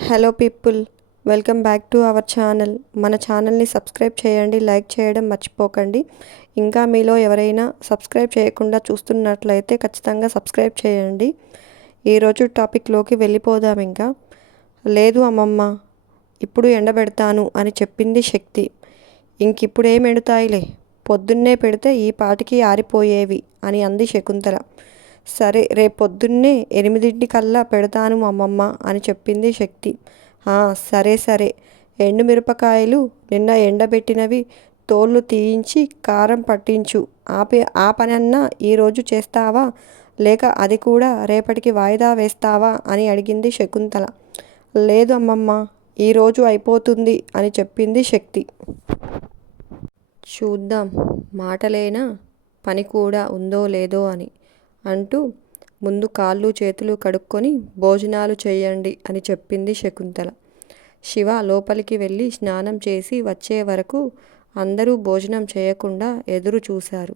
Hello people, welcome back to our channel. మన ఛానల్ని subscribe చేయండి, లైక్ చేయడం మర్చిపోకండి. ఇంకా మీలో ఎవరైనా సబ్స్క్రైబ్ చేయకుండా చూస్తున్నట్లయితే ఖచ్చితంగా సబ్స్క్రైబ్ చేయండి. ఈరోజు టాపిక్లోకి వెళ్ళిపోదాం. ఇంకా లేదు అమ్మమ్మ, ఇప్పుడు ఎండబెడతాను అని చెప్పింది శక్తి. ఇంకిప్పుడేం ఎండుతాయిలే, పొద్దున్నే పెడితే ఈ పాటికి ఆరిపోయేవి అని అంది శకుంతల. సరే, రేపొద్దున్నే 8 పెడతాను అమ్మమ్మ అని చెప్పింది శక్తి. సరే సరే, ఎండుమిరపకాయలు నిన్న ఎండబెట్టినవి తోళ్ళు తీయించి కారం పట్టించు. ఆ పనన్నా ఈరోజు చేస్తావా, లేక అది కూడా రేపటికి వాయిదా వేస్తావా అని అడిగింది శకుంతల. లేదు అమ్మమ్మ, ఈరోజు అయిపోతుంది అని చెప్పింది శక్తి. చూద్దాం, మాటలేనా పని కూడా ఉందో లేదో అని అంటూ ముందు కాళ్ళు చేతులు కడుక్కొని భోజనాలు చేయండి అని చెప్పింది శకుంతల. శివ లోపలికి వెళ్ళి స్నానం చేసి వచ్చే వరకు అందరూ భోజనం చేయకుండా ఎదురు చూశారు.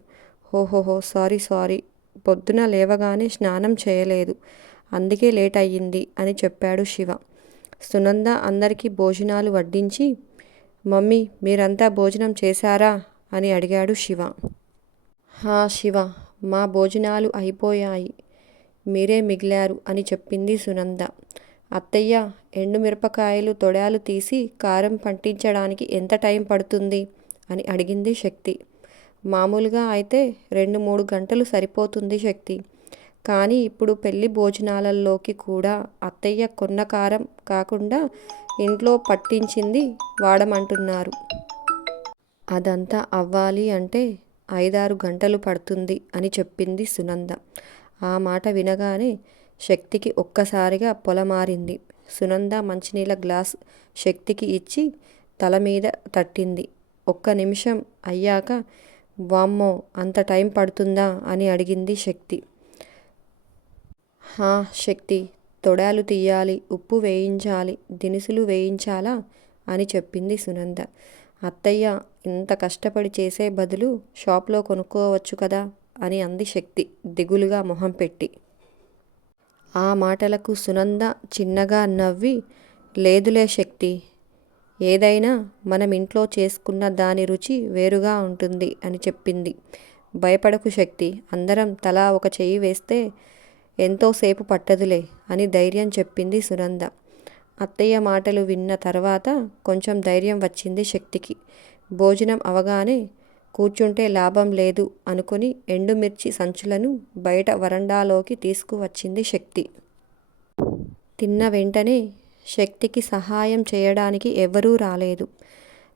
ఓహోహో, సారీ, పొద్దున లేవగానే స్నానం చేయలేదు, అందుకే లేట్ అయ్యింది అని చెప్పాడు శివ. సునంద అందరికీ భోజనాలు వడ్డించి, మమ్మీ మీరంతా భోజనం చేశారా అని అడిగాడు శివ. శివ, మా భోజనాలు అయిపోయాయి, మీరే మిగిలారు అని చెప్పింది సునంద. అత్తయ్య, ఎండుమిరపకాయలు తొడాలు తీసి కారం పట్టించడానికి ఎంత టైం పడుతుంది అని అడిగింది శక్తి. మామూలుగా అయితే 2-3 గంటలు సరిపోతుంది శక్తి, కానీ ఇప్పుడు పెళ్లి భోజనాలలోకి కూడా అత్తయ్య కొన్న కారం కాకుండా ఇంట్లో పట్టించింది వాడమంటున్నారు. అదంతా అవ్వాలి అంటే 5-6 గంటలు పడుతుంది అని చెప్పింది సునంద. ఆ మాట వినగానే శక్తికి ఒక్కసారిగా పొలమారింది. సునంద మంచినీళ్ళ గ్లాస్ శక్తికి ఇచ్చి తల మీద తట్టింది. 1 నిమిషం అయ్యాక, వామ్మో, అంత టైం పడుతుందా అని అడిగింది శక్తి. శక్తి, తొడాలు తీయాలి, ఉప్పు వేయించాలి, దినుసులు వేయించాలా అని చెప్పింది సునంద. అత్తయ్య, ఇంత కష్టపడి చేసే బదులు షాప్లో కొనుక్కోవచ్చు కదా అని అంది శక్తి దిగులుగా మొహం పెట్టి. ఆ మాటలకు సునంద చిన్నగా నవ్వి, లేదులే శక్తి, ఏదైనా మనం ఇంట్లో చేసుకున్న దాని రుచి వేరుగా ఉంటుంది అని చెప్పింది. భయపడకు శక్తి, అందరం తలా ఒక చెయ్యి వేస్తే ఎంతోసేపు పట్టదులే అని ధైర్యం చెప్పింది సునంద. అత్తయ్య మాటలు విన్న తర్వాత కొంచెం ధైర్యం వచ్చింది శక్తికి. భోజనం అవగానే కూర్చుంటే లాభం లేదు అనుకుని ఎండుమిర్చి సంచులను బయట వరండాలోకి తీసుకువచ్చింది శక్తి. తిన్న వెంటనే శక్తికి సహాయం చేయడానికి ఎవరూ రాలేదు.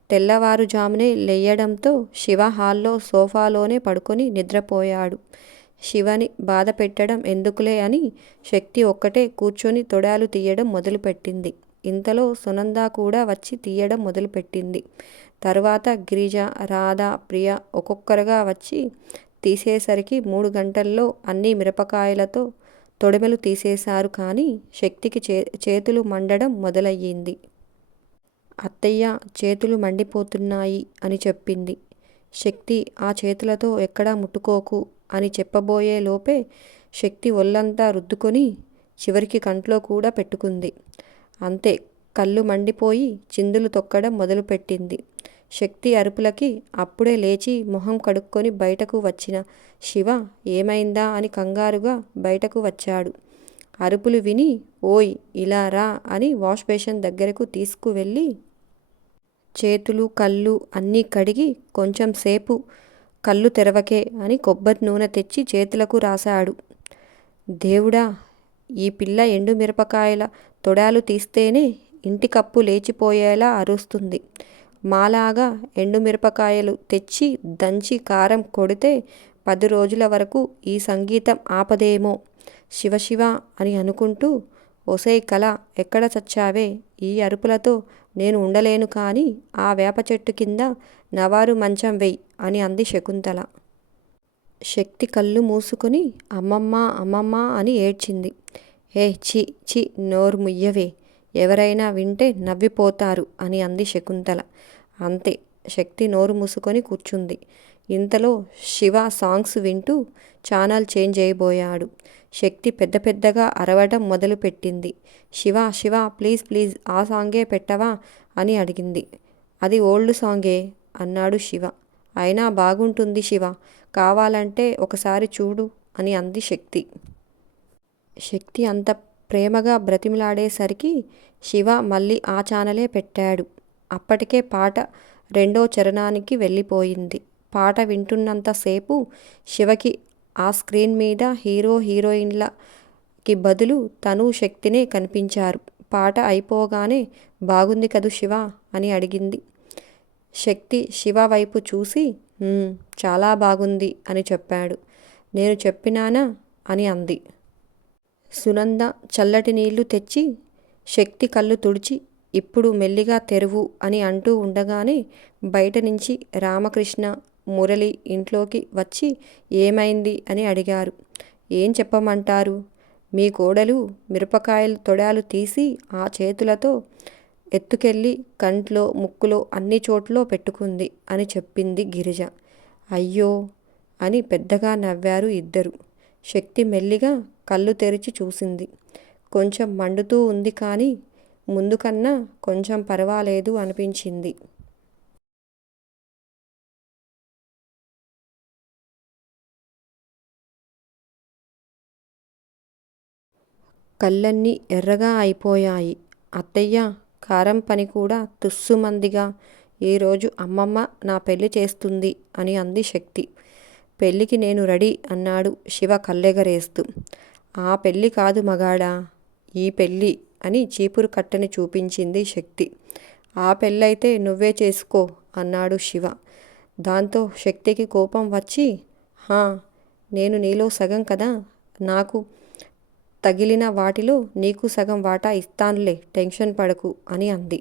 తెల్లవారుజామునే లేయడంతో శివ హాల్లో సోఫాలోనే పడుకొని నిద్రపోయాడు. శివని బాధ పెట్టడం ఎందుకులే అని శక్తి ఒక్కటే కూర్చొని తొడాలు తీయడం మొదలుపెట్టింది. ఇంతలో సునంద కూడా వచ్చి తీయడం మొదలుపెట్టింది. తరువాత గిరిజ, రాధ, ప్రియ ఒక్కొక్కరుగా వచ్చి తీసేసరికి 3 గంటల్లో అన్ని మిరపకాయలతో తొడిమెలు తీసేశారు. కానీ శక్తికి చేతులు మండడం మొదలయ్యింది. అత్తయ్య, చేతులు మండిపోతున్నాయి అని చెప్పింది. శక్తి, ఆ చేతులతో ఎక్కడా ముట్టుకోకు అని చెప్పబోయే లోపే శక్తి ఒళ్ళంతా రుద్దుకొని చివరికి కంట్లో కూడా పెట్టుకుంది. అంతే, కళ్ళు మండిపోయి చిందులు తొక్కడం మొదలుపెట్టింది. శక్తి అరుపులకి అప్పుడే లేచి మొహం కడుక్కొని బయటకు వచ్చిన శివ ఏమైందా అని కంగారుగా బయటకు వచ్చాడు. అరుపులు విని, ఓయ్ ఇలా రా అని వాష్ బేసిన్ దగ్గరకు తీసుకువెళ్ళి చేతులు కళ్ళు అన్నీ కడిగి కొంచెం సేపు కళ్ళు తెరవకే అని కొబ్బరి నూనె తెచ్చి చేతులకు రాశాడు. దేవుడా, ఈ పిల్ల ఎండుమిరపకాయల తొడాలు తీస్తేనే ఇంటి కప్పు లేచిపోయేలా అరుస్తుంది. మాలాగా ఎండుమిరపకాయలు తెచ్చి దంచి కారం కొడితే 10 రోజుల వరకు ఈ సంగీతం ఆపదేమో. శివశివ అని అనుకుంటూ, ఒసేయ్ కళ, ఎక్కడ చచ్చావే, ఈ అరుపులతో నేను ఉండలేను కానీ ఆ వేప చెట్టు కింద నవారు మంచం వెయ్ అని అంది శకుంతల. శక్తి కళ్ళు మూసుకొని అమ్మమ్మ అమ్మమ్మ అని ఏడ్చింది. ఛీ ఛీ, నోరు ముయ్యవే, ఎవరైనా వింటే నవ్విపోతారు అని అంది శకుంతల. అంతే, శక్తి నోరు మూసుకొని కూర్చుంది. ఇంతలో శివ సాంగ్స్ వింటూ ఛానల్ చేంజ్ చేయబోయాడు. శక్తి పెద్ద పెద్దగా అరవడం మొదలుపెట్టింది. శివ శివ ప్లీజ్ ప్లీజ్ ఆ సాంగే పెట్టవా అని అడిగింది. అది ఓల్డ్ సాంగే అన్నాడు శివ. అయినా బాగుంటుంది శివ, కావాలంటే ఒకసారి చూడు అని అంది శక్తి. శక్తి అంత ప్రేమగా బ్రతిమిలాడేసరికి శివ మళ్ళీ ఆ ఛానలే పెట్టాడు. అప్పటికే పాట రెండో చరణానికి వెళ్ళిపోయింది. పాట వింటున్నంతసేపు శివకి ఆ స్క్రీన్ మీద హీరో హీరోయిన్లకి బదులు తను శక్తినే కనిపించారు. పాట అయిపోగానే బాగుంది కదూ శివ అని అడిగింది. శక్తి శివ వైపు చూసి చాలా బాగుంది అని చెప్పాడు. నేను చెప్పినానా అని అంది. సునంద చల్లటి నీళ్లు తెచ్చి శక్తి కళ్ళు తుడిచి ఇప్పుడు మెల్లిగా తెరువు అని అంటూ ఉండగానే బయట నుంచి రామకృష్ణ, మురళి ఇంట్లోకి వచ్చి ఏమైంది అని అడిగారు. ఏం చెప్పమంటారు, మీ కోడలు మిరపకాయలు తొడాలు తీసి ఆ చేతులతో ఎత్తుకెళ్ళి కంట్లో, ముక్కులో, అన్ని చోట్లలో పెట్టుకుంది అని చెప్పింది గిరిజ. అయ్యో అని పెద్దగా నవ్వారు ఇద్దరు. శక్తి మెల్లిగా కళ్ళు తెరిచి చూసింది. కొంచెం మండుతూ ఉంది కానీ ముందు కన్నా కొంచెం పర్వాలేదు అనిపించింది. కళ్ళన్నీ ఎర్రగా అయిపోయాయి. అత్తయ్య, కారం పని కూడా తుస్సుమందిగా. ఈరోజు అమ్మమ్మ నా పెళ్లి చేస్తుంది అని అంది శక్తి. పెళ్ళికి నేను రెడీ అన్నాడు శివ కళ్ళెగరేస్తూ. ఆ పెళ్ళి కాదు మగాడా, ఈ పెళ్ళి అని చీపురు కట్టని చూపించింది శక్తి. ఆ పెళ్ళైతే నువ్వే చేసుకో అన్నాడు శివ. దాంతో శక్తికి కోపం వచ్చి, హా, నేను నీలో సగం కదా, నాకు తగిలిన వాటిలో నీకు సగం వాటా ఇస్తానులే, టెన్షన్ పడకు అని అంది.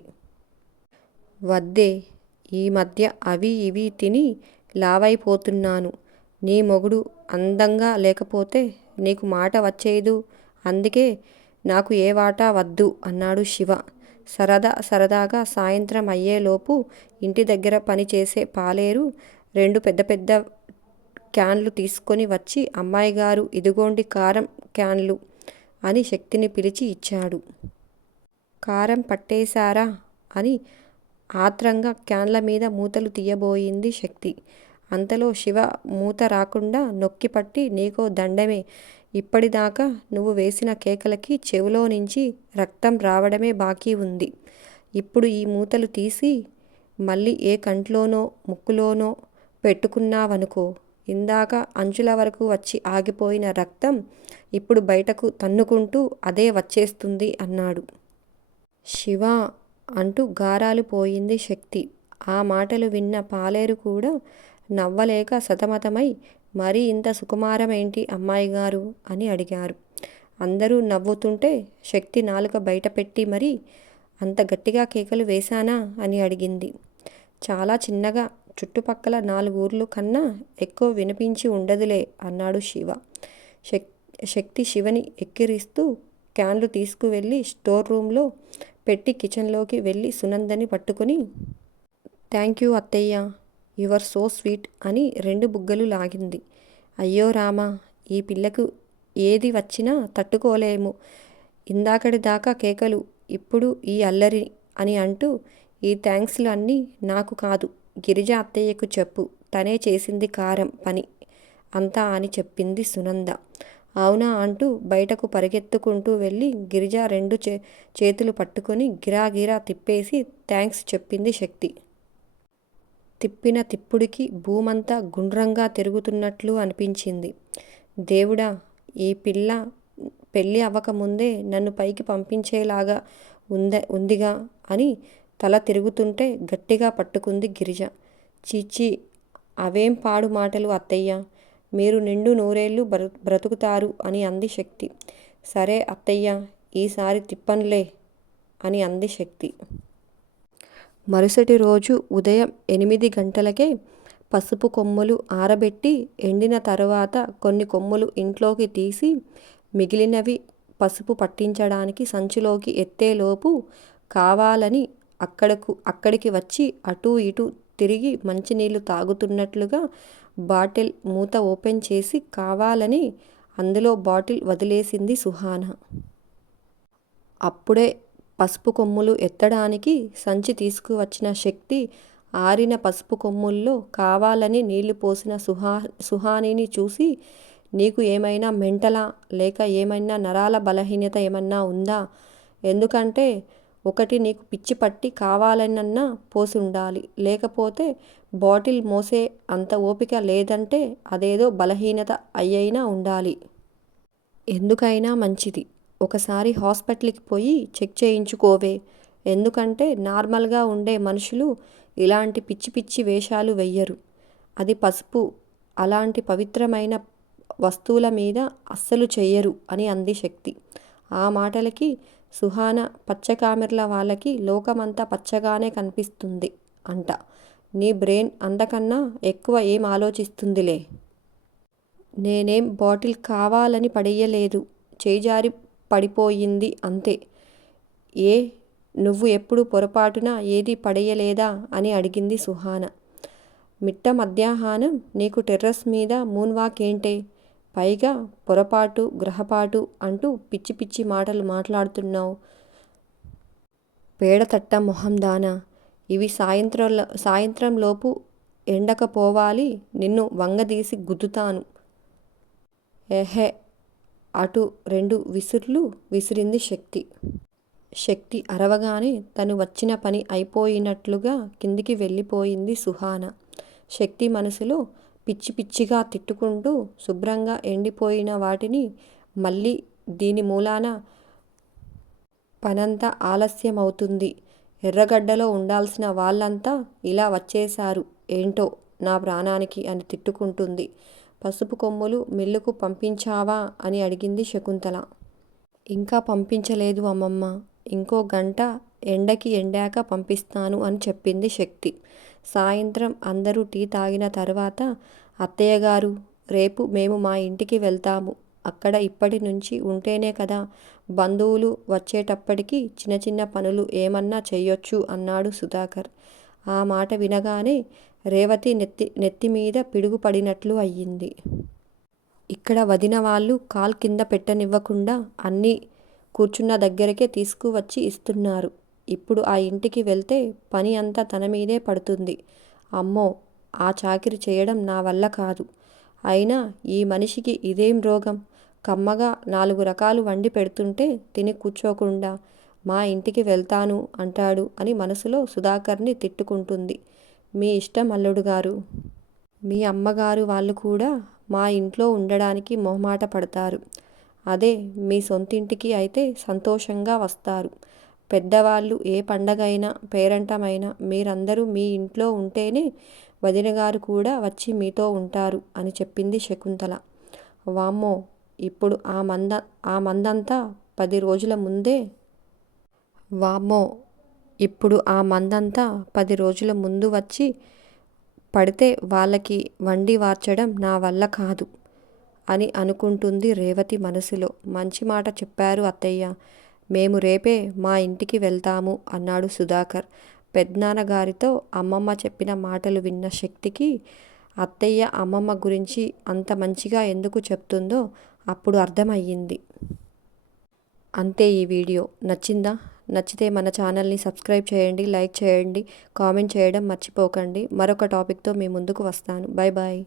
వద్దే, ఈ మధ్య అవి ఇవి తిని లావైపోతున్నాను. నీ మొగుడు అందంగా లేకపోతే నీకు మాట వచ్చేదు, అందుకే నాకు ఏ వాటా వద్దు అన్నాడు శివ. సరదాగా సాయంత్రం అయ్యేలోపు ఇంటి దగ్గర పనిచేసే పాలేరు 2 పెద్ద పెద్ద క్యాన్లు తీసుకొని వచ్చి అమ్మాయిగారు ఇదిగోండి కారం క్యాన్లు అని శక్తిని పిలిచి ఇచ్చాడు. కారం పట్టేశారా అని ఆత్రంగా క్యాన్ల మీద మూతలు తీయబోయింది శక్తి. అంతలో శివ మూత రాకుండా నొక్కిపట్టి, నీకో దండమే, ఇప్పటిదాకా నువ్వు వేసిన కేకలకి చెవిలో నుంచి రక్తం రావడమే బాకీ ఉంది. ఇప్పుడు ఈ మూతలు తీసి మళ్ళీ ఏ కంట్లోనో ముక్కులోనో పెట్టుకున్నావనుకో, ఇందాక అంచుల వరకు వచ్చి ఆగిపోయిన రక్తం ఇప్పుడు బయటకు తన్నుకుంటూ అదే వచ్చేస్తుంది అన్నాడు. శివ అంటూ గారాలు పోయింది శక్తి. ఆ మాటలు విన్న పాలేరు కూడా నవ్వలేక సతమతమై, మరీ ఇంత సుకుమారమేంటి అమ్మాయిగారు అని అడిగారు. అందరూ నవ్వుతుంటే శక్తి నాలుక బయటపెట్టి మరీ అంత గట్టిగా కేకలు వేశానా అని అడిగింది. చాలా చిన్నగా, చుట్టుపక్కల 4 ఊర్లు కన్నా ఎక్కువ వినిపించి ఉండదులే అన్నాడు శివ. శక్తి శివని ఎక్కిరిస్తూ క్యాన్లు తీసుకువెళ్ళి స్టోర్ రూమ్లో పెట్టి కిచెన్లోకి వెళ్ళి సునందని పట్టుకుని, థ్యాంక్ యూ అత్తయ్య, యువర్ సో స్వీట్ అని 2 బుగ్గలు లాగింది. అయ్యో రామా, ఈ పిల్లకు ఏది వచ్చినా తట్టుకోలేము. ఇందాకటి దాకా కేకలు, ఇప్పుడు ఈ అల్లరి అని అంటూ, ఈ థ్యాంక్స్లు అన్నీ నాకు కాదు, గిరిజ అత్తయ్యకు చెప్పు, తనే చేసింది కారం పని అంతా అని చెప్పింది సునంద. అవునా అంటూ బయటకు పరిగెత్తుకుంటూ వెళ్ళి గిరిజ 2 చేతులు పట్టుకొని గిరాగిరా తిప్పేసి థ్యాంక్స్ చెప్పింది శక్తి. తిప్పిన తిప్పుడికి భూమంతా గుండ్రంగా తిరుగుతున్నట్లు అనిపించింది. దేవుడా, ఈ పిల్ల పెళ్ళి అవ్వకముందే నన్ను పైకి పంపించేలాగా ఉందిగా అని తల తిరుగుతుంటే గట్టిగా పట్టుకుంది గిరిజ. చీచీ, అవేం పాడు మాటలు అత్తయ్య, మీరు నిండు నూరేళ్లు బ్రతుకుతారు అని అంది శక్తి. సరే అత్తయ్య, ఈసారి తిప్పన్లే అని అంది శక్తి. మరుసటి రోజు ఉదయం 8 గంటలకే పసుపు కొమ్ములు ఆరబెట్టి ఎండిన తరువాత కొన్ని కొమ్ములు ఇంట్లోకి తీసి మిగిలినవి పసుపు పట్టించడానికి సంచిలోకి ఎత్తేలోపు కావాలని అక్కడికి వచ్చి అటూ ఇటూ తిరిగి మంచినీళ్ళు తాగుతున్నట్లుగా బాటిల్ మూత ఓపెన్ చేసి కావాలని అందులో బాటిల్ వదిలేసింది సుహానా. అప్పుడే పసుపు కొమ్ములు ఎత్తడానికి సంచి తీసుకువచ్చిన శక్తి ఆరిన పసుపు కొమ్ముల్లో కావాలని నీళ్లు పోసిన సుహానిని చూసి, నీకు ఏమైనా మెంటలా, లేక ఏమైనా నరాల బలహీనత ఏమన్నా ఉందా? ఎందుకంటే ఒకటి నీకు పిచ్చి పట్టి కావాలనన్నా పోసి ఉండాలి, లేకపోతే బాటిల్ మోసే అంత ఓపిక లేదంటే అదేదో బలహీనత అయ్యైనా ఉండాలి. ఎందుకైనా మంచిది ఒకసారి హాస్పిటల్కి పోయి చెక్ చేయించుకోవే. ఎందుకంటే నార్మల్గా ఉండే మనుషులు ఇలాంటి పిచ్చి పిచ్చి వేషాలు వెయ్యరు. అది పసుపు అలాంటి పవిత్రమైన వస్తువుల మీద అస్సలు చెయ్యరు అని అంది శక్తి. ఆ మాటలకి సుహానా పచ్చకామెర్ల వాళ్ళకి లోకమంతా పచ్చగానే కనిపిస్తుంది అంట. నీ బ్రెయిన్ అంతకన్నా ఎక్కువ ఏం ఆలోచిస్తుందిలే. నేనేం బాటిల్ కావాలని పడేయలేదు, చేజారి పడిపోయింది అంతే. ఏ నువ్వు ఎప్పుడు పొరపాటున ఏది పడేయలేదా అని అడిగింది సుహానా. మిట్ట మధ్యాహ్నం నీకు టెర్రస్ మీద మూన్వాక్ ఏంటే? పైగా పొరపాటు గ్రహపాటు అంటూ పిచ్చి పిచ్చి మాటలు మాట్లాడుతున్నావు. పేడతట్ట మొహం దానా, ఇవి సాయంత్రంలోపు ఎండకపోవాలి, నిన్ను వంగదీసి గుద్దుతాను. ఏహే అటు 2 విసుర్లు విసిరింది శక్తి. శక్తి అరవగానే తను వచ్చిన పని అయిపోయినట్లుగా కిందికి వెళ్ళిపోయింది సుహానా. శక్తి మనసులో పిచ్చి పిచ్చిగా తిట్టుకుంటూ శుభ్రంగా ఎండిపోయిన వాటిని మళ్ళీ దీని మూలాన పనంతా ఆలస్యమవుతుంది. ఎర్రగడ్డలో ఉండాల్సిన వాళ్ళంతా ఇలా వచ్చేశారు ఏంటో నా ప్రాణానికి అని తిట్టుకుంటుంది. పసుపు కొమ్ములు మిల్లుకు పంపించావా అని అడిగింది శకుంతల. ఇంకా పంపించలేదు అమ్మమ్మ, ఇంకో గంట ఎండకి ఎండాక పంపిస్తాను అని చెప్పింది శక్తి. సాయంత్రం అందరూ టీ తాగిన తర్వాత, అత్తయ్యగారు రేపు మేము మా ఇంటికి వెళ్తాము. అక్కడ ఇప్పటి నుంచి ఉంటేనే కదా బంధువులు వచ్చేటప్పటికి చిన్న చిన్న పనులు ఏమన్నా చెయ్యొచ్చు అన్నాడు సుధాకర్. ఆ మాట వినగానే రేవతి నెత్తిమీద పిడుగు పడినట్లు అయ్యింది. ఇక్కడ వదిన వాళ్ళు కాల్ కింద పెట్టనివ్వకుండా అన్నీ కూర్చున్న దగ్గరకే తీసుకువచ్చి ఇస్తున్నారు. ఇప్పుడు ఆ ఇంటికి వెళ్తే పని అంతా తన మీదే పడుతుంది. అమ్మో, ఆ చాకిరీ చేయడం నా వల్ల కాదు. అయినా ఈ మనిషికి ఇదేం రోగం? కమ్మగా 4 రకాలు వండి పెడుతుంటే తిని కూర్చోకుండా మా ఇంటికి వెళ్తాను అంటాడు అని మనసులో సుధాకర్ని తిట్టుకుంటుంది. మీ ఇష్టం అల్లుడుగారు. మీ అమ్మగారు వాళ్ళు కూడా మా ఇంట్లో ఉండడానికి మొహమాట పడతారు. అదే మీ సొంతింటికి అయితే సంతోషంగా వస్తారు. పెద్దవాళ్ళు ఏ పండగైనా పేరంటమైనా మీరందరూ మీ ఇంట్లో ఉంటేనే వదినగారు కూడా వచ్చి మీతో ఉంటారు అని చెప్పింది శకుంతల. వామ్మో, ఇప్పుడు ఆ మందంతా 10 రోజుల ముందే ఇప్పుడు ఆ మందంతా 10 రోజుల ముందు వచ్చి పడితే వాళ్ళకి వండి వార్చడం నా వల్ల కాదు అని అనుకుంటుంది రేవతి మనసులో. మంచి మాట చెప్పారు అత్తయ్య, మేము రేపే మా ఇంటికి వెళ్తాము అన్నాడు సుధాకర్. పెద్నాన్నగారితో అమ్మమ్మ చెప్పిన మాటలు విన్న శక్తికి అత్తయ్య అమ్మమ్మ గురించి అంత మంచిగా ఎందుకు చెప్తుందో అప్పుడు అర్థమయ్యింది. అంతే. ఈ వీడియో నచ్చిందా? నచ్చితే మన ఛానల్ని సబ్స్క్రైబ్ చేయండి, లైక్ చేయండి, కామెంట్ చేయడం మర్చిపోకండి. మరొక టాపిక్తో మీ ముందుకు వస్తాను. Bye bye.